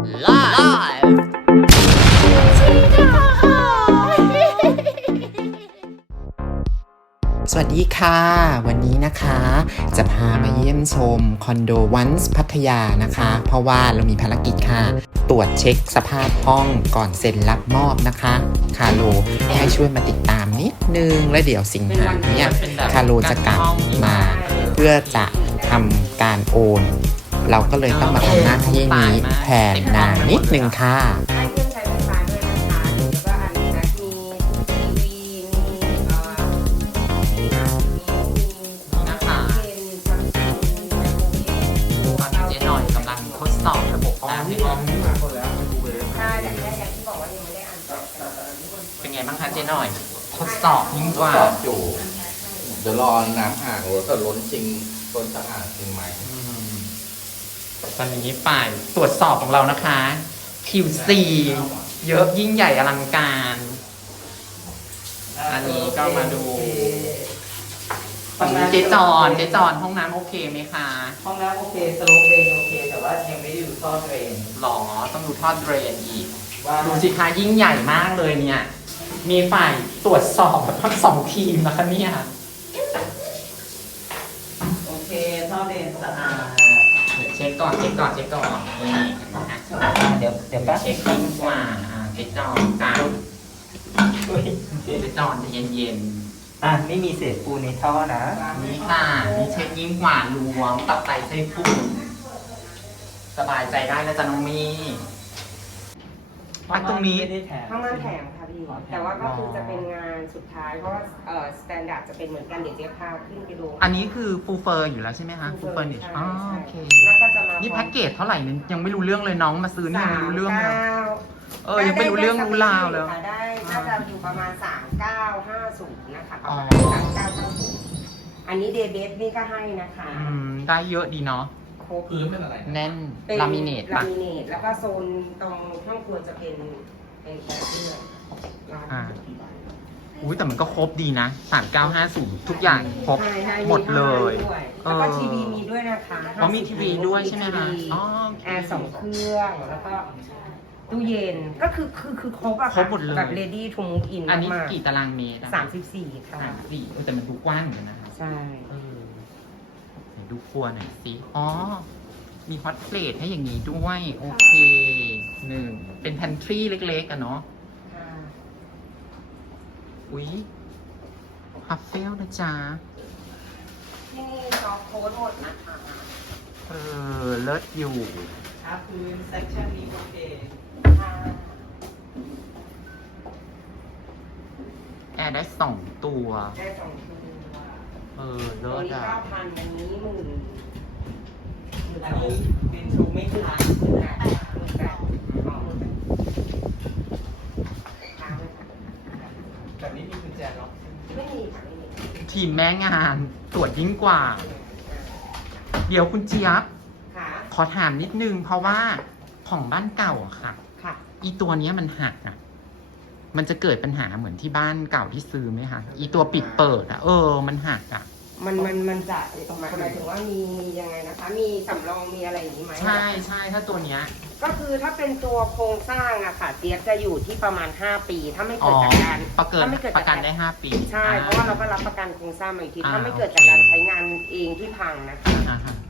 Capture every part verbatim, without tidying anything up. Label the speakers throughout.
Speaker 1: Live
Speaker 2: สวัสดีค่ะวันนี้นะคะจะพามาเยี่ยมชมคอนโดวันส์พัทยานะคะเพราะว่าเรามีภารกิจค่ะตรวจเช็คสภาพห้องก่อนเซ็นรับมอบนะคะคาโลให้ช่วยมาติดตามนิดนึงแล้วเดี๋ยวสิงหาเนี่ยคาโลจะกลับมาเพื่อจะทำการโอนเราก็เลยต้องมาทำหน้าที่นี้แทนนางนิดนึงค่ะ
Speaker 3: ให้เครื่องใช้ไฟฟ้าด้วยนะคะแล้วก็อันนี้นะมีทีวีมีเอ่อมีน้ำมีมี
Speaker 1: นะคะ
Speaker 3: เป็นซัมซุงไมโครเวฟ
Speaker 1: ตอนนี้เจ๊หน่อยกำลังทดสอบระบบน้ำในห้อง
Speaker 3: ใช่แต่แค่อย่างที่บอกว่ายังไม่ได้อันต่อ
Speaker 1: เป็นไงบ้างคะเจ๊หน่อย ทดสอบยิ่งกว่า
Speaker 4: สอบอยู่เดี๋ยวรอน้ำอ่างรถก็ล้นจริงล้นสะอาดจริงไหม
Speaker 1: อืมตอนนี้ฝ่ายตรวจสอบของเรานะคะ คิว ซี เยอะยิ่งใหญ่อลังการ อันนี้ก็มาดูฝั่งนี้เจ๊จอนเจ๊จอนห้องน้ำโอเคไหมคะ
Speaker 5: ห้องน้ำโอเคสโลปเดรนโอเค แต่ว่ายังไม่ได้ดูท่อเดรน
Speaker 1: หรอต้องดูทอดเดรนอีก
Speaker 5: ว่า
Speaker 1: ดูสิคะยิ่งใหญ่มากเลยเนี่ย มีฝ่ายตรวจสอบทั้งสองทีมนะคะเนี่ย
Speaker 5: โอเคท่อเดรนสะอาด
Speaker 1: เดี๋ยวเช็คก่อนเช็คก่อนเช็คก่อนนี่นะ
Speaker 5: เดี๋ยวเดี๋ยวแป๊บ
Speaker 1: เช็คยิ่งกว่าอ่าเจ๊จอนกลางเจ๊จอนจะเย็น
Speaker 5: อ่ะไม่มีเศษปูนในท่อนะ
Speaker 1: ๆนี่ค่ะนี่เช็คยิ่งกว่าล้วงตับไตไส้พุงสบายใจได้แล้วจ้ะน้องมีอ่ะตรงนี้
Speaker 5: ไม่ได้แถม
Speaker 3: ห้องนั้นแถมค่ะพี่ แต่ว่าก็คือจะเป็นงานสุดท้ายเพราะว่าเอ่อสแตนดาร์ดจะเป็นเหมือนกันเดี๋ยวเจ๊พาขึ้นไปดู
Speaker 1: อันนี้คือฟูลเฟอร์อยู่แล้วใช่ไหมคะฟูลเฟอร์นิช
Speaker 3: ใช่
Speaker 1: อ๋อ
Speaker 3: ใช่
Speaker 1: โอเค
Speaker 3: แล้วก็จะมา
Speaker 1: นี่แพ็กเกจเท่าไหร่เนี่ยยังไม่รู้เรื่องเลยน้องมาซื้อนี่ยังไม่รู้เรื่องเลย
Speaker 3: สามก้า
Speaker 1: เออยังไม่รู้เรื่องรู้ราวเลย
Speaker 3: ได้ได้น่าจะอยู่ประมาณสามเก้าห้าศูนย์นะคะประ
Speaker 1: อ๋อ
Speaker 3: มาณสามเก้าห้าศูนย์อันนี้เดย์เบสนี่ก็ให้นะคะ
Speaker 1: อืมได้เยอะดีเนาะ
Speaker 3: ครบ
Speaker 4: พื้นเป็นอะไร
Speaker 1: แน่น
Speaker 3: เป็น
Speaker 1: ลามิเนต
Speaker 3: ลา
Speaker 1: ป่ะ
Speaker 3: มิเนตแล้วก็โซนตรงห้องครัวจะเป็นเป็นแคร์เสื้อ
Speaker 1: อ่าอุ้ยแต่มันก็ครบดีนะสามเก้าห้าศูนย์ทุกอย่างครบ
Speaker 3: ใช่ใช่
Speaker 1: หมดเลย
Speaker 3: ด้วยแล้วก็ทีวีมีด้วยนะคะ
Speaker 1: อ๋อมีทีวีด้วยใช่ไหมคะอ๋อโอเค
Speaker 3: แอร์สองเครื่องแล้วก็ตู้เย็นก็คือคือคือครบอะ
Speaker 1: ครบหมดเลย
Speaker 3: แบบ ready to move in
Speaker 1: อันนี้
Speaker 3: มาก
Speaker 1: กี่ตารางเมตรอะ
Speaker 3: สามสิบสี่ค่ะ
Speaker 1: สามสี่เออแต่มันดูกว้างเหมือนกันนะคะ
Speaker 3: ใช่
Speaker 1: เออไหนดูครัวหน่อยสิ อ๋อ มีฮอตเพลทให้อย่างนี้ด้วย โอเคหนึ่งเป็นแพนทรีเล็กๆอะเนาะ
Speaker 3: ค่ะ
Speaker 1: อุ๊ยฮัฟเฟลนะจ๊ะ
Speaker 3: ที่นี่ซอฟต์โค้ดหมดนะคะ
Speaker 1: เออ เลิศอยู่
Speaker 5: ครับพื้นเซ็กชันนี้โอเค
Speaker 3: ค่ะ
Speaker 1: แอร์ได้สองตัว
Speaker 3: ได้สองตัว
Speaker 1: เออ
Speaker 3: ตัว
Speaker 1: เลิศ
Speaker 3: นี้
Speaker 1: อ่ะ
Speaker 3: เก้าพันอันนี้หมื่นหมื่น
Speaker 5: อั
Speaker 3: ส
Speaker 5: น
Speaker 3: อง
Speaker 5: นี้เป็นชูไม่ขาด
Speaker 3: หมื่นแปดหมื่นแปดอ๋อหมื่นแปดค้างไว้ค่ะ
Speaker 5: แบบนี้มีกุญแจล็อก
Speaker 3: ไม่มีค่ะไม่มี
Speaker 1: ทีมแม่งานตรวจยิ่งกว่า เดี๋ยวคุณเจี๊ยบ
Speaker 3: ค่ะ
Speaker 1: ขอถามนิดนึง เพราะว่าของบ้านเก่าอะค่ะ
Speaker 3: ค่ะ
Speaker 1: อีตัวเนี้ยมันหักอะมันจะเกิดปัญหาเหมือนที่บ้านเก่าที่ซื้อไหมคะ อีตัวปิดเปิดอะเออ มันหักอะ
Speaker 3: มันมันมันจะหมายหมายถึงว่ามีมียังไงนะคะ มีสำรองมีอะไรอย่างนี้ไหม
Speaker 1: ใช่ใช่ถ้าตัวเนี้ย
Speaker 3: ก็คือถ้าเป็นตัวโครงสร้างอะค่ะเจี๊ยบจะอยู่ที่ประมาณห้าปี ถ้าไม่
Speaker 1: อ๋
Speaker 3: เกิ
Speaker 1: อ
Speaker 3: ดจากการ
Speaker 1: ประเกิน
Speaker 3: ถ้าไม่เกิด
Speaker 1: ป
Speaker 3: จาก
Speaker 1: ระกันได้ห้าปี
Speaker 3: ใช่ เพราะว่าเราก็รับประกันโครงสร้างมาอีกที
Speaker 1: อ่า
Speaker 3: ถ้าไม่เกิดจากการใช้งานเองที่พังนะคะ
Speaker 1: อ่าฮะ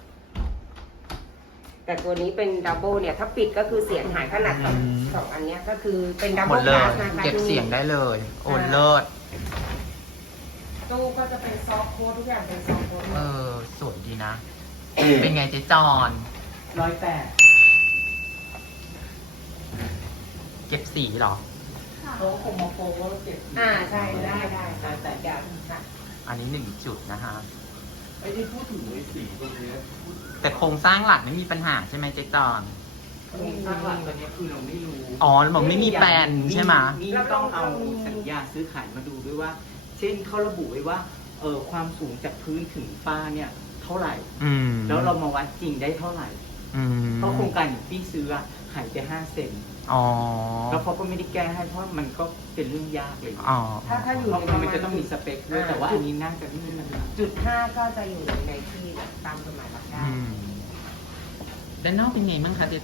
Speaker 3: แต่ตัวนี้เป็นดับเบิลเนี่ย ถ้าปิดก็คือเสียงหายขนาดสองสองอันเนี้ยก็คือเป็นดับ
Speaker 1: หม
Speaker 3: เบิ
Speaker 1: ด
Speaker 3: ล
Speaker 1: เล
Speaker 3: กลาย สนะคะ
Speaker 1: เก็บเสียงได้เลย โอนเลิศ
Speaker 3: ตู้ก็จะเป็นซอฟต์โค้ดทุกอย่างเป็นซอฟต์โค้ดหม
Speaker 1: เอ
Speaker 3: ด
Speaker 1: อ สวยดีนะ เป็นไงเจ๊จอน
Speaker 5: ร้อยแปด
Speaker 1: เก็บสีเหรอ
Speaker 5: โค้งคงมาโค้งก็เก็บ
Speaker 3: อ่าใช่ได้ได้ค่ะแต่เดี๋ยวค่ะ
Speaker 1: อันนี้หนึ่งจุดนะคะ
Speaker 4: ไม่ได้พูดถึงเลยสีตรงนี้
Speaker 1: แต่โครงสร้างหลักไม่มีปัญหาใช่ไหมเจ๊จอน
Speaker 5: โครงสร้างหลักตัวนี้คือเราไม่รู้
Speaker 1: อ๋อบอกไม่มีแปลนใช่ไหม
Speaker 5: นี่ต้องเอาสัญญาซื้อขายมาดูด้วยว่า เช่นเขาระบุไว้ว่าเออความสูงจากพื้นถึงฝ้าเนี่ยเท่าไหร่
Speaker 1: อืม
Speaker 5: แล้วเรามาวัดจริงได้เท่าไหร่
Speaker 1: อืม
Speaker 5: เพราะโครงการอย่างที่ซื้ออะหายไปห้าเซน
Speaker 1: อ๋อ
Speaker 5: แล้วเขาก็ไม่ได้แก้ให้เพราะมันก็เป็นเรื่องยากเลย
Speaker 1: อ๋อ
Speaker 3: ถ้าถ้าอยู่
Speaker 5: เพราะ
Speaker 3: ในประ
Speaker 5: มัน
Speaker 3: มาณ
Speaker 5: จะต้องมีสเปคด้วยแต่ว่าอันนี้น่าจะไม่มีปัญหา
Speaker 3: จุดห้าก็จะอยู่ในที่แบบตามกฎหมายหลักได้
Speaker 1: อืมด้านนอกเป็นไงบ้างคะเจ๊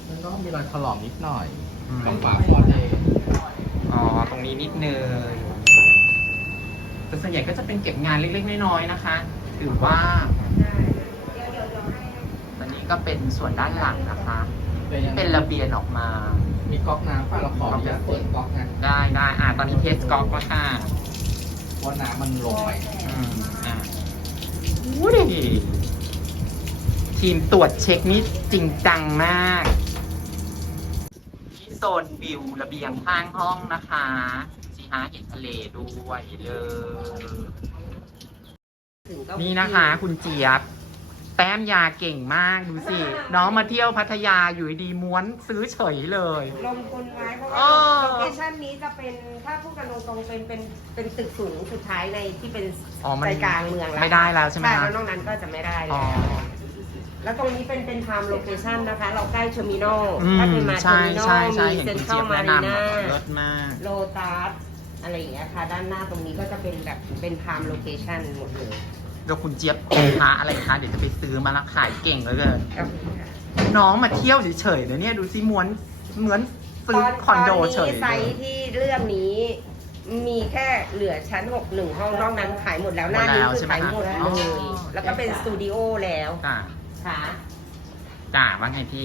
Speaker 4: มันก็มีรอยถลอกนิดหน่อย
Speaker 1: อืม
Speaker 4: ตรงฝาคอเอง
Speaker 1: อ๋อ ตรงนี้นิดนึงแต่ส่วนใหญ่ก็จะเป็นเก็บงานเล็กๆน้อยๆนะคะ ถือว่า
Speaker 3: ได้เดี๋ยวเดี๋ยวเดี๋ยวให้
Speaker 1: อันนี้ก็เป็นส่วนด้านหลังนะคะ
Speaker 4: แต่ยัง
Speaker 1: เป็นระเบียงออกมา
Speaker 4: มีก๊อกน้ำป่ะเราขออนุญาตเปิดก๊อกนะ
Speaker 1: ได้ได้อ่าตอนนี้เทสก๊อกแล้วค่ะ
Speaker 4: เพราะน้ำมันลงไป
Speaker 1: อืมอ่าอู้ดิทีมตรวจเช็คนี่จริงจังมากที่โซนวิวระเบียงข้างห้องนะคะสีหาเห็นทะเลด้วยเลย
Speaker 3: ถึงก็
Speaker 1: นี่นะคะ คุณเจี๊ยบ แต้มยาเก่งมากดูสิ น้องมาเที่ยวพัทยาอยู่ดีๆม้วนซื้อเฉยเลย
Speaker 3: ลงทุนไว้เพราะ
Speaker 1: อ้
Speaker 3: ว่า
Speaker 1: อ
Speaker 3: โลเคชั่นนี้จะเป็นถ้าพูดกันตรงๆเป็นเป็นเป็นตึกสูงสุดท้ายในที่เป็น
Speaker 1: อ๋อมัน
Speaker 3: ใจกลางเมืองแล้ว
Speaker 1: ไม่ได้แล้วใช่ไหม
Speaker 3: ใช่
Speaker 1: คะ
Speaker 3: แล้วนอกนั้นก็จะไม่ได้
Speaker 1: อ๋
Speaker 3: แล้
Speaker 1: อ
Speaker 3: ว แล้วตรงนี้เป็นเป็นไทม์โลเคชั่นนะคะ เราใกล้เทอร์มินอล
Speaker 1: อื
Speaker 3: ถ้าเคยมาเทอ
Speaker 1: ใช่
Speaker 3: ร์มินอล
Speaker 1: ใช่ใช่
Speaker 3: มี
Speaker 1: เห็น
Speaker 3: เซ็น
Speaker 1: คุณ
Speaker 3: ทรั
Speaker 1: เจี๊
Speaker 3: ล
Speaker 1: ยบ
Speaker 3: มา
Speaker 1: แนะ
Speaker 3: รี
Speaker 1: นำ
Speaker 3: นา
Speaker 1: เลิศมาก
Speaker 3: โลตัสอะไรอย่างเงี้ยค่ะ ด้านหน้าตรงนี้ก็จะเป็นแบบเป็นไทม์โลเคชั่นหมดเลย
Speaker 1: เดี๋ยวคุณเจี๊ยบพาอะไรคะ เดี๋ยวจะไปซื้อมาแล้วขายเก่งเหลยเกิน
Speaker 3: ครับ
Speaker 1: น้องมาเที่ยวเฉยๆนะเนี่ยดูสิม้วนเหมือนซื้อคอนโดเฉย
Speaker 3: ตอนนี้ไซส์ที่เรื่องนี้ มีแค่เหลือชั้นหกหนึ่งห้องนอกนั้นขายหมดแล้วหน้านี้คือขายหมดเลยแล้วก็เป็นสตูดิโอแล้ว
Speaker 1: จ้า
Speaker 3: ค่ะ
Speaker 1: จ้าว่าไงพี่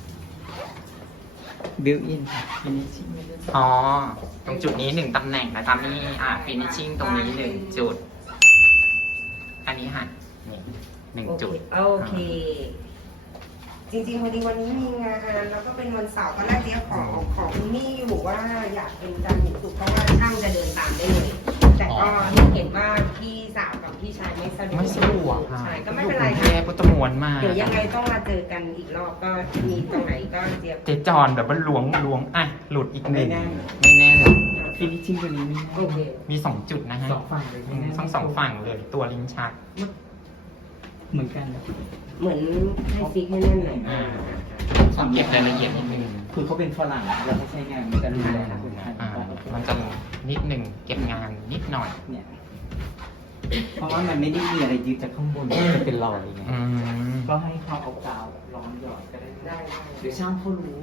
Speaker 5: บิวอินฟินิชิ่ง
Speaker 1: อ๋อ ตรงจุดนี้หนึ่งตำแหน่งนะคะมีอ่าฟินิชชิ่งตรงนี้หนึ่งจุด อันนี้ค่ะนี่หนึ่งจุด
Speaker 3: โอเค จริงๆพอดีวันนี้มีงานแล้วก็เป็นวันเสาร์ก็น่าจะขอของนี่อยู่ว่าอยากเป็นจันทร์ถึงศุกร์เพราะว่าช่างจะเดินตามได้เลย แต่ก็เห็นว่าพี่สาวกับพี่ชายไม่สะดวก
Speaker 1: ไม่สะดวกค่ะ
Speaker 3: ใช่ก็ไม่เป็นไร
Speaker 1: อยู่กรุงเท
Speaker 3: ค่ะ
Speaker 1: พพุทธมวลมาก
Speaker 3: เดี๋ยวยังไงต้องมาเจอกันอีกรอบก็มีตรงไหนก็เจี๊ยบ
Speaker 1: เจจอนแบบว่าล้วงล้วงอ่ะ หลุดอีกหนึ่ง
Speaker 5: ไม่แน่
Speaker 1: ไม่แน่
Speaker 5: ฟินิชิ่งตัวนี้มี
Speaker 3: โอเค
Speaker 1: มีสองจุดนะฮะ
Speaker 5: สองฝั่งเลย
Speaker 1: อืมทั้งสองฝั่งเลยตัวลิ้นชัก
Speaker 5: เหมือนกัน
Speaker 3: เหมือนให้ซิกให้แน่นหน่อย
Speaker 1: อ่าขอเก็บรายละเอียดนิดนึง
Speaker 5: คือเขาเป็นฝรั่งเราไม่ใช้งานมันจะรุนแรงคนไทย
Speaker 1: อ่ามันจะนิดหนึ่งเก็บงานนิดหน่อย
Speaker 5: เนี่ยเพราะว่ามันไม่ได้มีอะไรยึดจากข้างบนมันจะเป็นรอยไง
Speaker 1: อืม
Speaker 5: ก็ให้เขาเอากาวร้อนหยอดก็ได้
Speaker 3: ได้
Speaker 5: หรือช่างเขารู้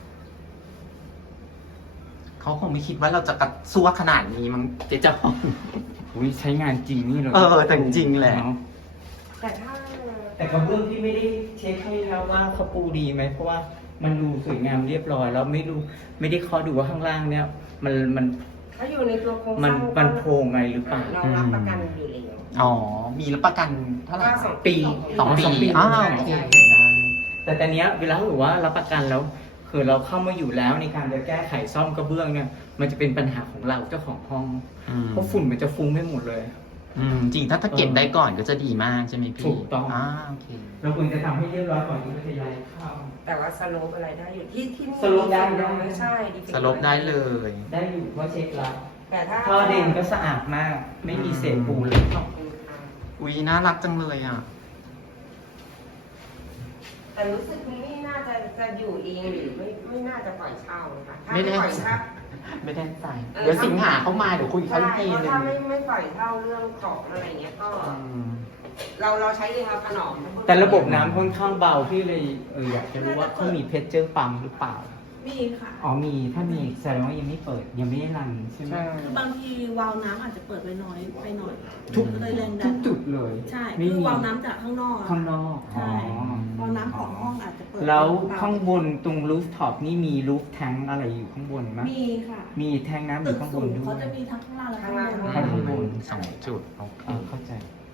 Speaker 1: เขาคงไม่คิดว่าเราจะกระซัวขนาดนี้มั้งเจจอน
Speaker 5: อุ้ยใช้งานจริงนี่เลย
Speaker 1: เออแต่จริงแหละ
Speaker 3: แต่ถ้า
Speaker 5: แต่กระเบื้องที่ไม่ได้เช็คให้แล้วว่าเขาปูดีไหมเพราะว่ามันดูสวยงามเรียบร้อยแล้วไม่รู้ไม่ได้เคาะดูว่าข้างล่างเนี่ย มันมัน
Speaker 3: ถ้าอยู่ในตัวโครงส
Speaker 5: มัน
Speaker 3: ร้าง
Speaker 5: มันโพรงไงหรือเปล่า
Speaker 3: เรารับประกันอยู่แล้ว
Speaker 1: อ๋อ มีรับประกันเท่าไหร่
Speaker 3: ก็
Speaker 1: คะ
Speaker 3: สอง
Speaker 5: ปี
Speaker 1: สองปี
Speaker 5: สองปี
Speaker 1: อ้าว
Speaker 5: ใช่
Speaker 1: โอเค
Speaker 5: ใช่แต่ตอนเนี้ยเวลาถือว่ารับประกันแล้วคือเราเข้ามาอยู่แล้วในการจะแก้ไขซ่อมกระเบื้องเนี่ย มันจะเป็นปัญหาของเราเจ้าของห้อง
Speaker 1: อืม
Speaker 5: เพราะฝุ่นมันจะฟุ้งไปหมดเลย
Speaker 1: อืมจริงถ้าถ้าเก็บได้ก่อนก็จะดีมากใช่ไหมพี่
Speaker 5: ถูกต้อง
Speaker 1: อ่าโอเค
Speaker 5: เราควรจะทำให้เรียบร้อยก่อนที่จะย้ายเข้า
Speaker 3: แต่ว่าสโลปอะไรได้อยู่ที่ที่
Speaker 5: สโลปได้
Speaker 3: น้อยใช่ดี
Speaker 1: สลบได้เลย
Speaker 5: ได้อยู่เพราะเช็คแล้ว
Speaker 3: แต่ถ้า
Speaker 5: ท่อเด่นก็สะอาดมาก ไม่มีเศษปูนเลย
Speaker 3: ขอบคุณค่ะ
Speaker 1: อุ้ยน่ารักจังเลยอ่ะ
Speaker 3: แต่รู้สึกคุณนี่น่าจะจะอยู่เองหรือไม่ไม่น่าจะปล่อยเช่าค่ะถ้า
Speaker 1: ไม่ได้
Speaker 3: ปล่อยเช่า
Speaker 1: ไม่แน่ใจ
Speaker 3: เออ
Speaker 1: เดี๋ยวสิงหาเข้ามาเดี๋ยวคุยกับ
Speaker 3: ใช่
Speaker 1: เขาอีกที
Speaker 3: เพราะ
Speaker 1: หนึง
Speaker 3: ถ้าไม่ไม่ปล่อยเช่าเรื่องของอะไรเงี้ยก็
Speaker 1: อืม
Speaker 3: เราเราใช้เองเราถนอม
Speaker 5: แต่ระบบน้ำค่อนข้างเบาพี่เลยเอออยากจะรู้ว่าเขามีเพชเจอร์ปั๊มหรือเปล่า
Speaker 6: มีค่ะ
Speaker 5: อ๋อมีถ้ามีแสดงว่ายังไม่เปิดยังไม่ได้รันใช่ไหม
Speaker 1: ใช่
Speaker 6: คือบางทีวาล์วน้ำอาจจะเปิดไปน้อยไปหน่อย
Speaker 5: ทุก
Speaker 6: ก็เลยแรงดั
Speaker 5: ทุ
Speaker 6: น
Speaker 5: กจุดเลย
Speaker 6: ใช่
Speaker 5: ไม่
Speaker 6: คือ
Speaker 5: มี
Speaker 6: วาล์วน้ำจากข้างนอกอะ
Speaker 5: ข้างนอก
Speaker 6: ใช่
Speaker 5: อ๋อ
Speaker 6: วาล์วน้ำของห้องอาจจะเปิด
Speaker 5: แล้ว
Speaker 6: เบ
Speaker 5: ข้างบนตรงรูฟท็อปนี่มีรูฟแทงอะไรอยู่ข้างบนไหม
Speaker 6: มีค่ะ
Speaker 5: มีแทงน้ำอ
Speaker 6: ตึ
Speaker 5: ยู่
Speaker 6: ก
Speaker 5: ข้างบ
Speaker 6: สู
Speaker 5: น
Speaker 6: ง
Speaker 5: ด้ว
Speaker 6: เขา
Speaker 5: ย
Speaker 6: จะมีทั้งข้างล่างและข้างบน
Speaker 5: ข้างบน
Speaker 1: สองจุดโอเค
Speaker 5: อ่าเข้าใจ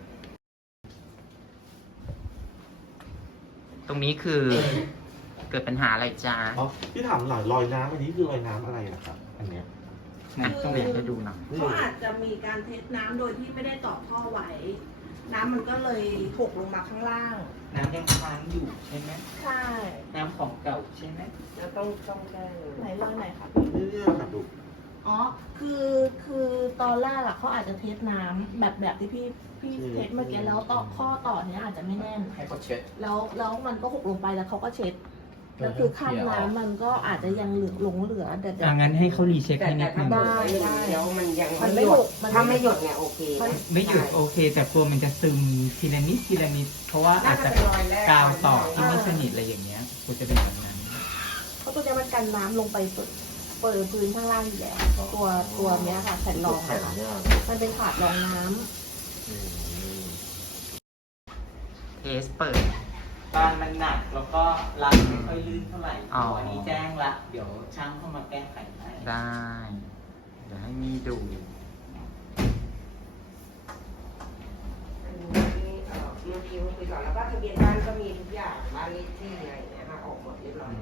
Speaker 1: ตรงนี้คือ เกิดปัญหาอะไรจ้า
Speaker 7: อ๋อพี่ถามหน่อยรอยน้ำอันนี้คือรอยน้ำอะไรนะครับ อันเนี้ย
Speaker 1: อ่ะต้องเรียนให้ดูหน่อย
Speaker 6: เขาอาจจะมีการเทสน้ำโดยที่ไม่ได้ต่อท่อไว้ น้ำมันก็เลยถกลงมาข้างล่าง
Speaker 5: น้ำยังค้างอยู่ใช่ไหม
Speaker 6: ใช่
Speaker 5: น้ำของเก่าใช่ไหม
Speaker 3: แล้วต้องต้องแก้
Speaker 6: ไหนรอยไหนคะ
Speaker 7: นี่เนี่ยค่ะดู
Speaker 6: อ๋อ คือ คือตอนแรกอะเขาอาจจะเทสน้ำแบบแบบที่พี่ พี่เทสเมื่อกี้แล้วต่อข้อต่อเนี้ยอาจจะไม่แน่น
Speaker 4: ให้เขาเช็ด
Speaker 6: แล้วแล้วมันก็หกลงไปแล้วเขาก็เช็ด แล้วคือข้ามน้ำมันก็อาจจะยังเหลือหลงเหลือแต่
Speaker 5: อ่างั้นให้เขารีเช็ค
Speaker 3: แต่
Speaker 5: ให้นิ
Speaker 3: แต่
Speaker 5: ด
Speaker 3: ถ้า
Speaker 5: นึง
Speaker 3: ได้ได้แล้วมันยัง
Speaker 6: มัน
Speaker 3: ไม่
Speaker 6: ไม่
Speaker 3: ห
Speaker 6: ห
Speaker 3: ย
Speaker 6: ย
Speaker 3: ด
Speaker 6: ดมัน
Speaker 3: ถ้าไม่หยดเนี่ยโอเคนะ
Speaker 5: ไม่หยุดโอเค แต่กลัวมันจะซึมทีละนิดทีละนิดเพราะว่าอาจจะ
Speaker 3: น่าจะเป็นรอยแรก
Speaker 5: กาวต่อที่ไม่สนิทอะไรอย่างเงี้ยควรจะเป็นแบบนั้น
Speaker 6: กันน้ำลงไปสุดเปิดพื้นข้างล่างอยู่แล้วตัวตัวเนี้ยค่ะแผ่นรอง
Speaker 7: แผ่น
Speaker 6: ค่ะ
Speaker 7: เนี่ย
Speaker 6: มันเป็นถาดรองน้ำ
Speaker 1: เทสเปิด
Speaker 5: บานมันหนักแล้วก็รังไม่ค่อยลื่นเท่าไหร่
Speaker 1: อ๋อ
Speaker 5: อันนี้แจ้งละ เดี๋ยวช่างเข้ามาแก้ไขให้
Speaker 1: ได้ เดี๋ยวให้มีดู
Speaker 3: อันนี้เอ่อเมื่อกี้คุยก่อนแล้วก็ทะเบียนบ้านก็มีทุกอย่างบ้านเลขที่อะไรอย่างเงี้ยค่ะออกหมดเรียบร้อย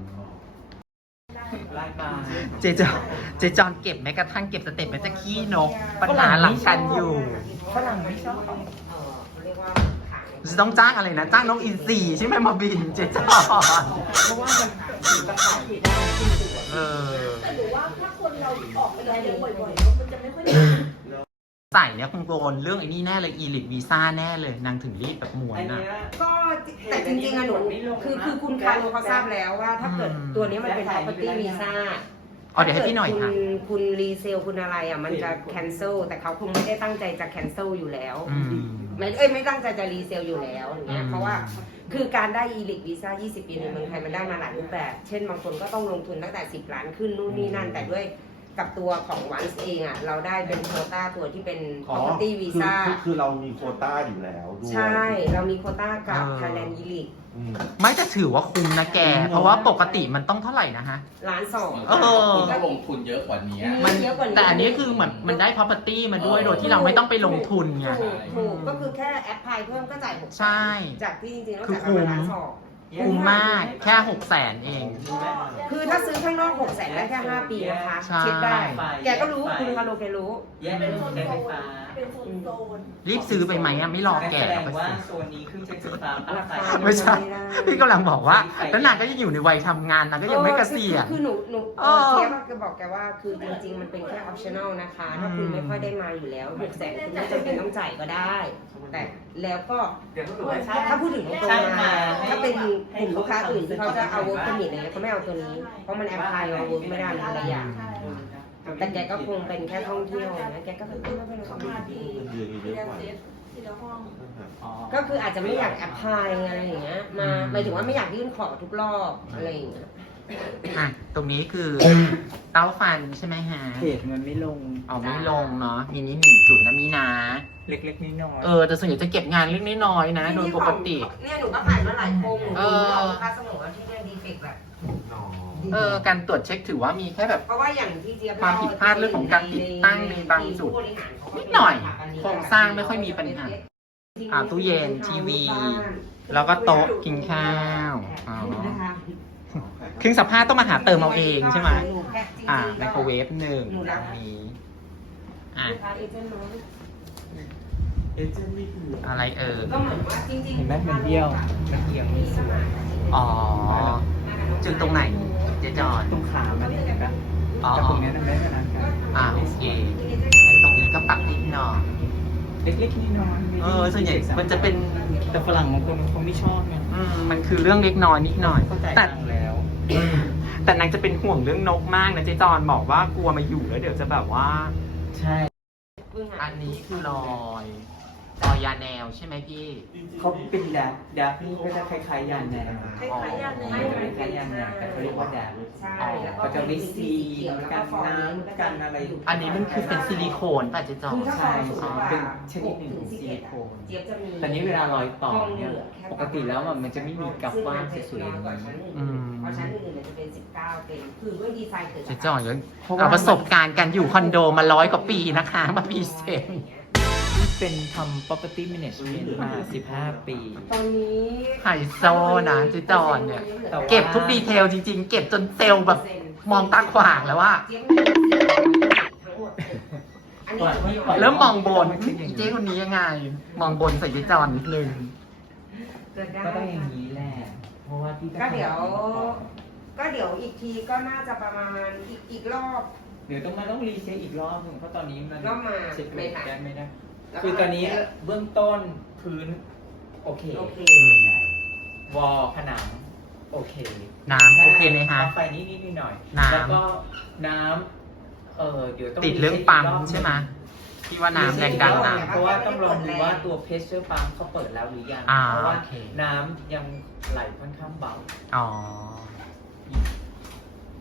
Speaker 5: ไล่มา
Speaker 1: เจจอนเจจอนเก็บแม้กระทั่งเก็บสเต็ปแม้แต่ขี้นก ปัญหาหลังกันอยู่
Speaker 5: ฝรั่งไม่ชอบ
Speaker 3: เออเขาเรียกว่าขาย
Speaker 1: จะต้องจ้างอะไรนะ จ้างนกอินทรีใช่ไหมมาบินเจจอน
Speaker 5: เพราะว่ามันถือตะข่ายที่ได้ที่สุด
Speaker 1: เออ
Speaker 6: แต่หนูว่าถ้าคนเราออกไปเลี้ยงบ่อยๆมันจะไม่ค่อยได้
Speaker 1: ใส่เนี่ยคงโดนเรื่องไอ้นี่แน่เลยอีลิทวีซ่าแน่เลย นางถึงรีดแบบม้วน
Speaker 5: อัน
Speaker 1: นะ
Speaker 5: เนี้ย
Speaker 3: ก็แต่จริงๆอะหนูคือคือคุณคาร์โลเขาทราบแล้วว่าถ้าเกิดตัวนี้มันเป็น property visa
Speaker 1: อ๋อเดี๋ยวให้พี่หน่อยค่ะ
Speaker 3: คุณคุณรีเซลคุณอะไรอ่ะมันจะ cancel แต่เขาคงไม่ได้ตั้งใจจะ cancel อยู่แล้ว
Speaker 1: อืม
Speaker 3: ไม่เอ้ยไม่ตั้งใจจะรีเซลอยู่แล้วอย่างเงี้ย
Speaker 1: อืม
Speaker 3: เพราะว่าคือการได้อีลิทวีซ่ายี่สิบปีในเมืองไทยมันได้มาหลายรูปแบบ เช่นบางคนก็ต้องลงทุนตั้งแต่สิบล้านขึ้นนู่นนี่นั่น แต่ด้วยกับตัวของวันเองอ่ะเราได้เป็นโควต้าตัวที่เป็น property
Speaker 7: คือ
Speaker 3: visa
Speaker 7: คือคือเรามีโควต้าอยู่แล้วด้วย
Speaker 3: ใช่เรามีโควต้ากับ
Speaker 1: เออ
Speaker 3: Thailand Elite
Speaker 7: อืม
Speaker 1: ไม่แต่ถือว่าคุ้มนะแก เพราะว่าปกติมันต้องเท่าไหร่นะฮะ
Speaker 3: ล้านสอง
Speaker 1: เออ
Speaker 4: คุณต้องลงทุนเยอะกว่านี้
Speaker 1: มัน
Speaker 3: เยอะกว่านี้
Speaker 1: แต่อันนี้คือเหมือนมันได้ property มาด้วยโดยที่เราไม่ต้องไปลงทุนไง
Speaker 3: ถูกถูกก็คือแค่แอปพลายเพิ่มก็จ่ายหก
Speaker 1: ใช่
Speaker 3: จากที่จริงๆแล้ว
Speaker 1: คือ
Speaker 3: จ่ายประมาณ
Speaker 1: คุ้ม
Speaker 3: ล้านสอง
Speaker 1: คุ้มมากแค่หกแสนเอง
Speaker 3: คือถ้าซื้อข้างนอกหกแสนได้แค่ห้าปีนะคะ
Speaker 1: ใช่
Speaker 3: เช็คได้ แกก็รู้คุณคาโลแกรู้
Speaker 5: แยกเป็นโซนไฟฟ้า
Speaker 6: เป็นโซนโซน
Speaker 1: รีบซื้อไปไหมอะไม่รอแก่
Speaker 5: แสด
Speaker 1: หรอก
Speaker 5: ง
Speaker 1: ไป
Speaker 5: ว่า
Speaker 1: ซื้อ
Speaker 5: โซนนี้คือใช้ไฟฟ้าปลั๊กไฟ
Speaker 1: ไม่ใช่ พี่กำลังบอกว่าแล้วนางก็ยังอยู่ในวัยทำงานนางก็ยังไม่เกษียณ
Speaker 3: คือหนูหนู
Speaker 1: เออ
Speaker 3: เทียบก็บอกแกว่าคือจริงๆ มันเป็นแค่ optional นะคะ ถ้าคุณไม่ค่อยได้มาอยู่แล้วหกแสนคุณไม่จำเป็นต้องจ่ายก็ได้ แต่แล้วก็ถ้าพูดถึงตรงๆนะถ้าเป็นกลุ่มลูกค้าอื่นที่เขาจะเอา work permit อะไรเงี้ยเขาไม่เอาตัวนี้ เพราะมันแอปพลายเอา work ไม่ได้มันอะไรอย่าง แต่แกก็คงเป็นแค่ท่องเที่ยวนะแกก็คือไม่เป็นไร
Speaker 6: สมาธิทีละเซตทีละห้อง
Speaker 5: อ๋อ
Speaker 3: ก็คืออาจจะไม่อยากแอปพลายอะไรอย่างเงี้ยมาหมายถึงว่าไม่อยากยื่นขอทุกรอบอะไรอย่างเงี้ย
Speaker 1: อ่ะตรงนี้คือเต้าฟันใช่ไหมฮะ
Speaker 5: เพจมันไม่ลง
Speaker 1: เอาไม่ลงเนาะมีนี้หนึ่งจุดนะมีนา
Speaker 5: เล็กๆน้อยๆ
Speaker 1: เออแต่ส่วนใหญ่จะเก็บงานเล็กน้อยๆนะ โดยปกติ
Speaker 3: เนี่ยหนูก็ขายมาหลายโครงหนู
Speaker 1: เอ
Speaker 3: รู้
Speaker 1: อ
Speaker 3: ว่าลูกค้าเสมอว่าที่เนี่ยดีเฟกต์แบบ
Speaker 7: อ๋อ
Speaker 1: เออการตรวจเช็คถือว่ามีแค่แบบ
Speaker 3: เพราะว่าอย่างที่เจี๊ยบ
Speaker 1: ความผิดพลาดเรื่องของการติดตั้งในบางจุดนิดหน่อยโครงสร้างไม่ค่อยมีปัญหาอ่าตู้เย็นทีวี แล้วก็โต๊ะกินข้าวอ๋อเครื่องซักผ้าต้องมาหาเติมเอาเองใช่ไหมอ่าไมโครเวฟหนึ่งแบบนี้อ่ะ
Speaker 3: ลูกค้าเอเจนต์น้อย
Speaker 7: เอเจนต์นี่คือ
Speaker 1: อะไรเออ
Speaker 3: ก็เหมือนว่าจริงๆ
Speaker 5: เห็นไหมมันเบี้ยวมันเอียง
Speaker 3: มีสมา
Speaker 1: อ๋อจุดตรงไหนเจ๊จอน
Speaker 5: ตรงขามันเห็นปะ
Speaker 1: อ๋อ
Speaker 5: แต่ตรงเนี้ยมันไม่ขนาดกัน
Speaker 1: อ่าโอเคงั้นตรงนี้ก็ปรับนิดหน่อย
Speaker 5: เล็กๆน้อยๆไม่ได้
Speaker 1: เออส่วนใหญ่มันจะเป็น
Speaker 5: แต่ฝรั่งบางคนเขาไม่ชอบไง
Speaker 1: อืมมันคือเรื่องเล็กน้อยนิดหน่อย
Speaker 5: เข้าใจ
Speaker 1: แต่
Speaker 5: ตังค์แล้ว
Speaker 1: แต่นางจะเป็นห่วงเรื่องนกมากนะเจ๊จอนบอกว่ากลัวมาอยู่แล้วเดี๋ยวจะแบบว่า
Speaker 5: ใช่
Speaker 1: อันนี้คือรอยรอยยาแนวใช่ไหมพี่
Speaker 5: เขาเป็นแดบแดบนี่ก็จะคล้ายๆยานแนว
Speaker 6: คล้ายๆยานแนว
Speaker 5: คล้ายๆยานแนวแต่เขาเรียกว่าแดบ
Speaker 3: ใช่แล้วก็
Speaker 5: ก็จะวิซีกันน้ำกันอะไร
Speaker 1: อันนี้มันคือเป็นซิลิโคนป่ะเจ๊จอน
Speaker 3: คือถ้า
Speaker 5: ใช่
Speaker 3: ฟองสูง
Speaker 5: ใช่
Speaker 3: กว่า
Speaker 5: เป็นชนิดหนึ่งของซิลิโคน
Speaker 3: เจี๊ยบจะมี
Speaker 5: แต่นี้เวลารอยต่อเนี่ยปกติแล้วมันจะไม่มีกับว่างสวยๆอย่าง
Speaker 3: กว่า
Speaker 5: นี้
Speaker 3: ชั้นอื่นเพราะชั้นอื่นมันจะเป็นสิบเก้าเต็มคือด้วยดีไซน์เกิด
Speaker 1: เจ๊จอนยังเอาประสบการณ์การอยู่คอนโดมาร้อยกว่าปีนะคะมาพรีเซนต์
Speaker 5: ที่เป็นทำ property management มาสิบห้าปี
Speaker 3: ตอนนี้
Speaker 1: ไฮโซนะเจ๊จอนเนี่ย เก็บทุกดีเทลจริงๆ เก็บจนเซลล์แบบมองตาขวางแล้วว่า
Speaker 3: เจี๊ยบมีทั้งหมดอันนี้ถือว่า
Speaker 1: เริ่มมองบนเจ๊คนนี้ยังไง มองบนใส่เจ๊จอนนิดนึง
Speaker 3: เกิดได้
Speaker 5: ก็ต้องอย่างนี้แหละ เพราะว่าที่
Speaker 3: ก็เดี๋ยว ก็เดี๋ยวอีกทีก็น่าจะประมาณอีกอีกรอบ
Speaker 5: เดี๋ยวต้องมาต้องรีเช็คอีกรอบหนึงเพราะตอนนี้มัน
Speaker 3: รอบมา
Speaker 5: เช็ค
Speaker 3: ไม่ทัน
Speaker 5: ได้ไม่ได้
Speaker 3: แล้วก็
Speaker 5: คือตอนนี้เบื้องต้นพื้น โอเค
Speaker 3: โอเค
Speaker 5: วอลผนังโอเค
Speaker 1: น้ำโอเคไหมคะ
Speaker 5: ไฟนิดนิดๆหน่อยๆ
Speaker 1: น้ำ
Speaker 5: แล้วก็น้ำเออเดี๋ยวต้อง
Speaker 1: ติดเรื่องปั๊มใช่ไหมที่ว่าน้ำแรงดันน้
Speaker 5: เพราะว่าต้องลองดูว่าตัวเพชเชอร์ปั๊มเขาเปิดแล้วหรือยัง
Speaker 1: อ่า
Speaker 5: เพราะว่า
Speaker 1: โอเค
Speaker 5: น้ำยังไหลค่อนข้างเบา
Speaker 1: ำอ๋อ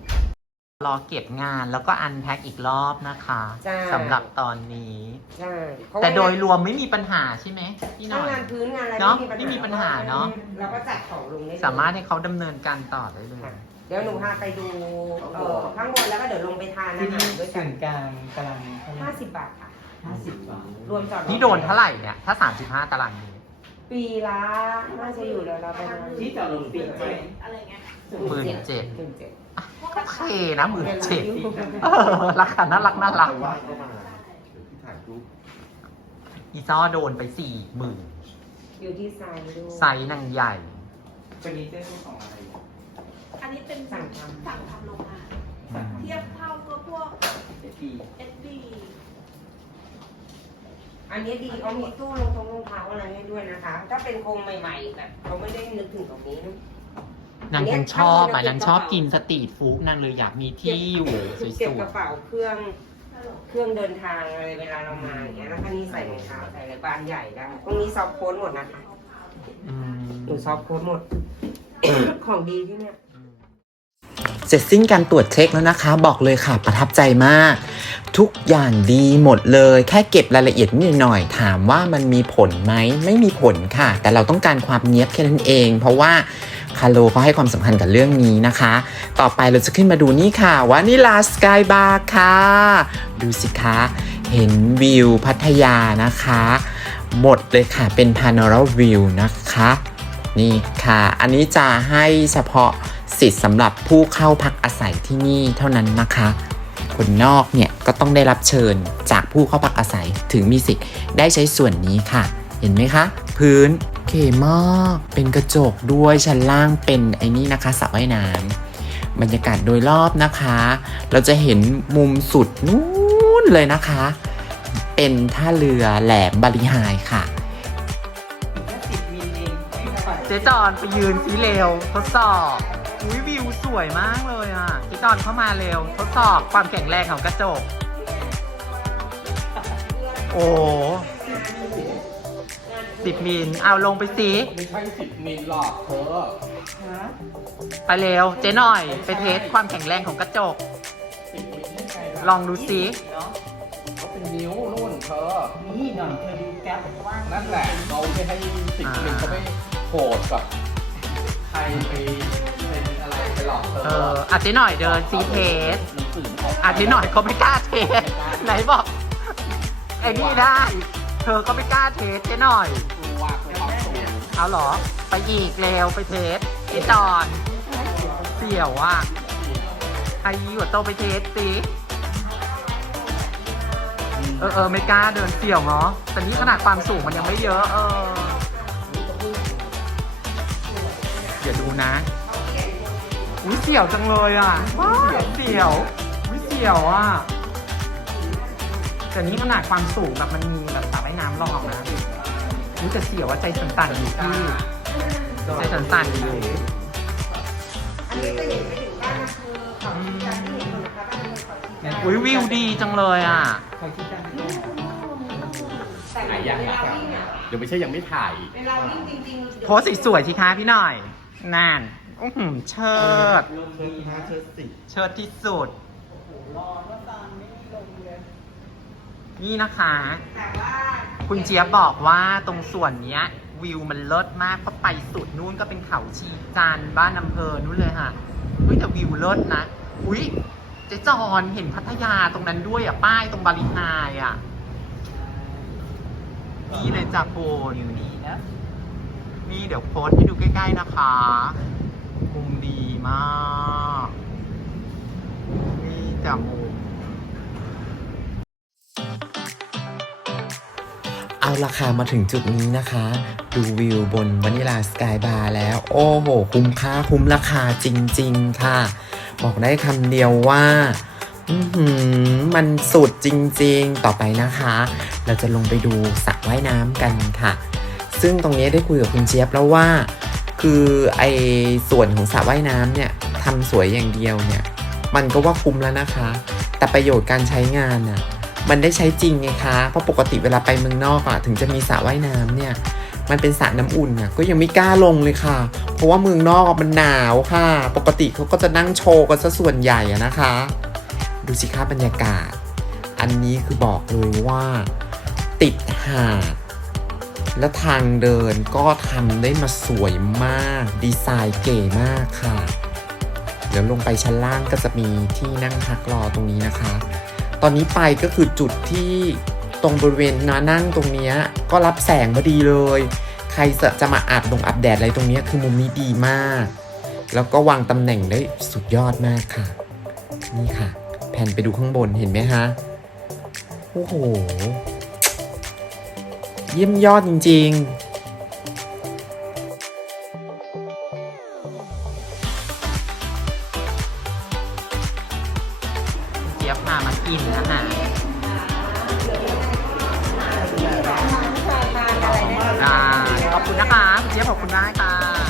Speaker 1: รอเก็บงานแล้วก็อันแพ็คอีกรอบนะคะ
Speaker 3: ใช่
Speaker 1: สำหรับตอนนี้
Speaker 3: ใช่เพราะว่า
Speaker 1: แต่โดยรวมไม่มีปัญหาใช่ไหมพี่หน่
Speaker 3: ถ้า
Speaker 1: อย
Speaker 3: งานพื้นงานอะไร
Speaker 1: เนอะ
Speaker 3: ไม่
Speaker 1: ไม่มีปัญหาเนอะ
Speaker 3: เราก็จัดของลงได้เลย
Speaker 1: สามารถให้เขาดำเนินการต่อได้เลย
Speaker 3: ค่ะเดี๋ยวหนูพาไปดูเอ่อข้างบนแล้วก็เดี๋ยวลงไปทาน
Speaker 5: ที่
Speaker 3: อาหา
Speaker 5: นี่
Speaker 3: รด้วย
Speaker 5: ส่
Speaker 3: กั
Speaker 5: วน นกลางตารางเท่าไหร่
Speaker 3: ห้าสิบบาทค่ะ
Speaker 5: ห้าสิบบาท
Speaker 3: รวมจอดรถ
Speaker 1: นี่โดนเท่าไหร่เนี่ย ถ้า สามสิบห้า ตารางเมตร
Speaker 3: ปีละน่าจะอยู่แล้วเราประมาณ
Speaker 5: ที่จอดรถปีเจ็ด
Speaker 6: อะไรเงี้ย
Speaker 1: หมื่นเจ็ด
Speaker 3: หมื่นเจ็ด
Speaker 1: โอเคนะหมื่นเจ็ดราคาน่ารักน่ารัก
Speaker 7: ว่างก็มาเดี๋ยวพี่ถ่ายรูป
Speaker 1: อีซ้อโดนไปสี่หมื่น
Speaker 3: อยู่ที่ไซส์ด้วย
Speaker 1: ไซส์นางใหญ่
Speaker 5: เฟอร์นิเจอร์ของอะไร
Speaker 6: อันนี้เป็น
Speaker 3: สั่งทำ
Speaker 6: สั่งทำโรงงาน
Speaker 1: อืม
Speaker 6: เทียบเท่ากับพวก
Speaker 5: เอฟดี
Speaker 6: เอสดี
Speaker 3: อันนี้ดีเขามีตู้รองทงรองเท้าอะไรให้ด้วยนะคะ ถ้าเป็นโครงใหม่ๆแบบเขาไม่ได้นึกถึงตรงนี้นะ
Speaker 1: นางคงชอบอ่ะนางชอบกินสตรีทฟู้ดนางเลยอยากมีที่อยู่ส
Speaker 3: เก็บ
Speaker 1: ว
Speaker 3: ก
Speaker 1: ย
Speaker 3: ระเป๋าเครื่องเครื่องเดินทางอะไรเวลาเรามาอย่างเงี้ยแล้วก็นี่ใส่รองเท้าใส่อะไรบานใหญ่ได้ตรงนี้ซอฟต์โค้ดหมดนะคะ
Speaker 1: ๆอืม
Speaker 3: หนูซอฟต์โค้ดหมด ของดีที่เนี่ย
Speaker 2: เสร็จสิ้นการตรวจเช็คแล้วนะคะ บอกเลยค่ะประทับใจมาก ทุกอย่างดีหมดเลย แค่เก็บรายละเอียดนิดหน่อยถามว่ามันมีผลไหมไม่มีผลค่ะ แต่เราต้องการความเนียบแค่นั้นเอง เพราะว่าคาโลเขาให้ความสำคัญกับเรื่องนี้นะคะ ต่อไปเราจะขึ้นมาดูนี่ค่ะวานิลาสกายบาร์ค่ะ ดูสิคะเห็นวิวพัทยานะคะ หมดเลยค่ะเป็นพาโนราวิวนะคะนี่ค่ะอันนี้จะให้เฉพาะสิทธิ์สำหรับผู้เข้าพักอาศัยที่นี่เท่านั้นนะคะคนนอกเนี่ยก็ต้องได้รับเชิญจากผู้เข้าพักอาศัยถึงมีสิทธิ์ได้ใช้ส่วนนี้ค่ะ เห็นไหมคะ พื้นเก๋มากเป็นกระจกด้วยชั้นล่างเป็นไอ้นี่นะคะสระว่ายน้ำบรรยากาศโดยรอบนะคะ เราจะเห็นมุมสุดนู้นเลยนะคะ เป็นท่าเรือแหลมบาลีไฮค่ะ
Speaker 5: สิบมิลเอง
Speaker 1: เจ๊จอนไปยืนสีเร็วทดสอบอุ้ยวิวสวยมากเลยอ่ะเจ๊จอนเข้ามาเร็วทดสอบความแข็งแรงของกระจก โอ้สิบมิลเอาลงไปสิ
Speaker 4: ไม่ใช่สิบมิลหรอกเธอ
Speaker 1: ไปเร็วเจ๊หน่อยไปเทสความแข็งแรงของกระจก ลองดูสิ
Speaker 5: เนาะ
Speaker 4: เขาเป็นนิ้วนู่นเธอ
Speaker 5: นี่หน่อยเธอดูแก๊ปว่าง
Speaker 4: นั่นแหละเขาไม่ให้สิบมิลเขาไม่โหดกับใครไปเป็นอะไรไปหลอกเธ
Speaker 1: เอ
Speaker 4: อ
Speaker 1: ออาเจ๊หน่อยเดินซีเทส
Speaker 4: หนังสือออก
Speaker 1: อาเจ๊หน่อยเขาไม่กล้าเทส ไหนบอกไอ้นี่ได้ เธอก็ไม่กล้าเทสเจ๊หน่อย
Speaker 4: ตัวคือความสูง
Speaker 1: เอาเหรอ ไปอีกเร็วไปเทสเจ๊จอนเสี่ยวอ่ะใครอยู่กับโตไปเทสสิเออเออไม่กล้าเดินเสี่ยวเนาะแต่นี่ขนาดความสูงมันยังไม่เยอะ เออเดี๋ยวดูนะอุ้ยเสี่ยวจังเลยอ่ะว้าวเสี่ยวอุ้ยเสี่ยวอ่ะแต่นี่ขนาดความสูงแบบมันมีแบบสระว่ายน้ำรองนะอุ้ยจะเสี่ยวว่าใจสั่นๆอยู่พี่ใจสั่นๆอยู่
Speaker 3: อันนี้จะเห็นไปถึงบ้านคือเขาที่จะที่เห็นนะคะบ้านเป็นเขาที่จะ
Speaker 1: อุ้ยวิวดีจังเลยอ่ะ
Speaker 5: ใครที่ตั้ง
Speaker 3: แต่เวลาวิ่งอ่ะ
Speaker 4: เดี๋ยวไม่ใช่ยังไม่ถ่าย
Speaker 3: เวลาวิ่งจริงๆ
Speaker 1: โพสสวยๆทีคะพี่หน่อยนั่นอื้อหือเชิด
Speaker 5: ลม
Speaker 7: เชิญ
Speaker 5: ดี
Speaker 7: นะ
Speaker 5: นะ
Speaker 7: เชิญสิ
Speaker 1: เชิดที่สุด
Speaker 5: ร้อนว่าตอนไม่มีลมเลย
Speaker 1: นี่นะคะ
Speaker 3: แต่ว่า
Speaker 1: คุณเจี๊ยบบอกว่าตรงส่วนเนี้ย วิวมันเลิศมากเพราะไปสุดนู้นก็เป็นเขาชีจันทร์บ้านอำเภอนู้นเลยค่ะอุ้ยแต่วิวเลิศนะอุ้ยเจ๊จอนเห็นพัทยาตรงนั้นด้วยอ่ะป้ายตรงบาลีไฮอ่ะนี่เลยจ้ะโปน
Speaker 5: วิวดีนะ
Speaker 1: นี่เดี๋ยวโพสต์ให้ดูใกล้ๆนะคะมุมดีมาก นี่จะมุม
Speaker 2: เอาราคามาถึงจุดนี้นะคะ ดูวิวบนวานิลาสกายบาร์แล้ว โอ้โห คุ้มค่าคุ้มราคาจริงๆค่ะ บอกได้คำเดียวว่า อื้อหือมันสุดจริงๆ ต่อไปนะคะ เราจะลงไปดูสระว่ายน้ำกันค่ะ ซึ่งตรงนี้ได้คุยกับคุณเจี๊ยบแล้วว่า คือไอส่วนของสระว่ายน้ำเนี่ยทำสวยอย่างเดียวเนี่ย มันก็ว่าคุ้มแล้วนะคะ แต่ประโยชน์การใช้งานน่ะ มันได้ใช้จริงไงคะ เพราะปกติเวลาไปเมืองนอกอะถึงจะมีสระว่ายน้ำเนี่ยมันเป็นสระน้ำอุ่นอ่ะก็ยังไม่กล้าลงเลยค่ะเพราะว่าเมืองนอกมันหนาวค่ะปกติเขาก็จะนั่งโชว์กันซะส่วนใหญ่อะนะคะดูสิคะบรรยากาศอันนี้คือบอกเลยว่าติดหาดและทางเดินก็ทำได้มาสวยมากดีไซน์เก๋มากค่ะเดี๋ยวลงไปชั้นล่างก็จะมีที่นั่งพักรอตรงนี้นะคะตอนนี้ไปก็คือจุดที่ตรงบริเวณนานั่งตรงนี้ก็รับแสงพอดีเลยใครจะมาอาบดงอาบแดดอะไรตรงนี้คือมุมนี้ดีมากแล้วก็วางตำแหน่งได้สุดยอดมากค่ะนี่ค่ะแผ่นไปดูข้างบนเห็นไหมคะโอ้โหเยี่ยมยอดจริงๆ
Speaker 1: เจี๊ยบพามากินนะคะ อ่าขอบคุณนะคะคุณเจี๊ยบขอบคุณมากค่ะ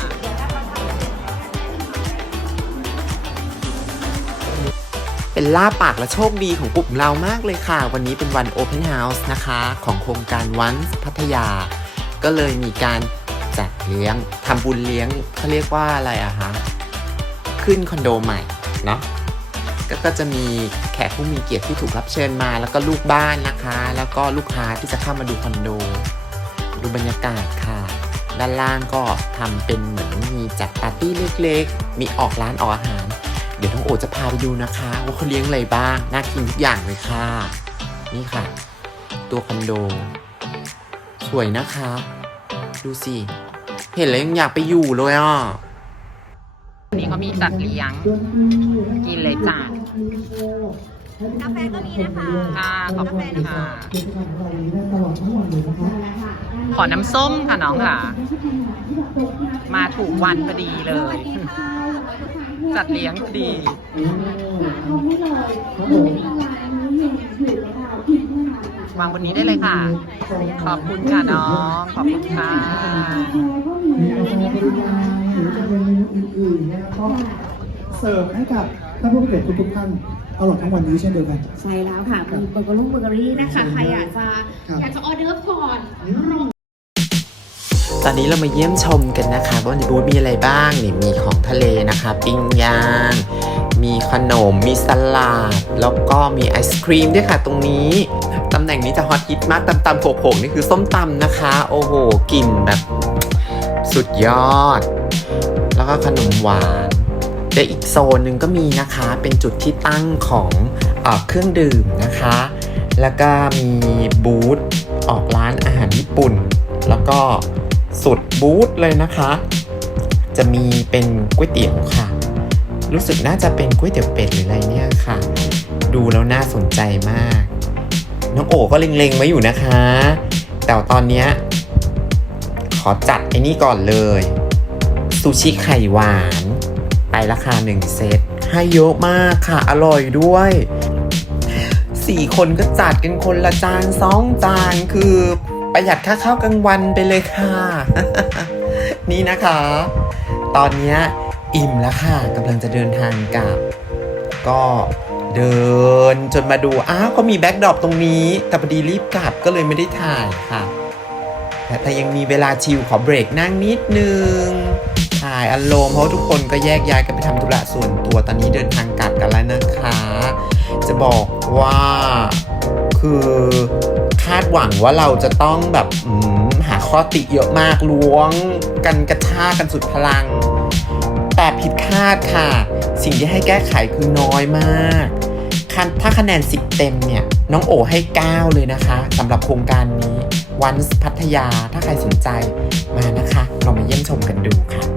Speaker 2: เป็นลาบปากและโชคดีของกลุ่มเรามากเลยค่ะวันนี้เป็นวัน Open House นะคะของโครงการ Once พัทยาก็เลยมีการจัดเลี้ยงทำบุญเลี้ยงเขาเรียกว่าอะไรอะคะขึ้นคอนโดใหม่เนาะ ก, ก็จะมีแขกผู้มีเกียรติที่ถูกรับเชิญมาแล้วก็ลูกบ้านนะคะแล้วก็ลูกค้าที่จะเข้ามาดูคอนโดดูบรรยากาศค่ะด้านล่างก็ทำเป็นเหมือนมีจัดปาร์ตี้เล็กๆมีออกร้านออกอาหารเดี๋ยวน้องโอจะพาไปดูนะคะว่าเขาเลี้ยงอะไรบ้างน่ากินทุกอย่างเลยค่ะนี่ค่ะตัวคอนโดสวยนะคะดูสิเห็นแล้วยังอยากไปอยู่เลยอ่ะ
Speaker 1: วันนี้เขามีจัดเลี้ยงกินเลยจ้ะ
Speaker 6: กาแฟก็มีนะคะ
Speaker 1: ค่ะขอบคุณค่ะขอน้ำส้มค่ะน้องค่ะมาถูกวันพอดีเลย จัดเลี้ยงพอดีวางบนนี้ได้เลยค่ะขอบคุณค่ะน้องขอบคุณค่ะ
Speaker 8: เสิร์ฟให้กับท่านผู้มีเกียรติทุกๆท่านตลอดทั้งวันนี้เช่นเดียวกัน
Speaker 6: ใช่แล้วค่ะมีเบอร์เกอร์เบอร์เกอรี่นะคะใครอยากจะอยากจะออเดอร์ก่อน
Speaker 2: ตอนนี้เรามาเยี่ยมชมกันนะคะว่าในบูธมีอะไรบ้างนี่มีของทะเลนะคะปิ้งย่างมีขนมมีสลัดแล้วก็มีไอศครีมด้วยค่ะตรงนี้ตำแหน่งนี้จะฮอตฮิตมากตำตำโผล่ๆนี่คือส้มตำนะคะโอ้โหกลิ่นแบบสุดยอดแล้วก็ขนมหวานแต่อีกโซนหนึ่งก็มีนะคะเป็นจุดที่ตั้งของเอ่อเครื่องดื่มนะคะแล้วก็มีบูธออกร้านอาหารญี่ปุ่นแล้วก็สุดบูธเลยนะคะจะมีเป็นก๋วยเตี๋ยวค่ะรู้สึกน่าจะเป็นก๋วยเตี๋ยวเป็ดหรืออะไรเนี่ยค่ะดูแล้วน่าสนใจมากน้องโอ๋ก็เล็งๆไว้อยู่นะคะแต่ตอนนี้ขอจัดไอ้นี่ก่อนเลยซูชิไข่หวานไปราคาหนึ่งเซตให้เยอะมากค่ะอร่อยด้วยสี่คนก็จัดกันคนละจานสองจานคือประหยัดค่าข้าวกลางวันไปเลยค่ะ นี่นะคะตอนนี้อิ่มแล้วค่ะกำลังจะเดินทางกลับก็เดินจนมาดูอ้าวก็มีแบ็คดรอปตรงนี้แต่พอดีรีบกลับก็เลยไม่ได้ถ่ายค่ะแต่แต่ยังมีเวลาชิลขอเบรกนั่งนิดนึงถ่ายอารมณ์เพราะทุกคนก็แยกย้ายกันไปทำธุระส่วนตัวตอนนี้เดินทางกลับกันแล้วนะคะจะบอกว่าคือคาดหวังว่าเราจะต้องแบบหาข้อติเยอะมากล้วงกันกระชากกันสุดพลังแต่ผิดคาดค่ะสิ่งที่ให้แก้ไขคือน้อยมากถ้าคะแนนสิบเต็มเนี่ยน้องโอให้เก้าเลยนะคะสำหรับโครงการนี้ Once พัทยาถ้าใครสนใจมานะคะเรามาเยี่ยมชมกันดูค่ะ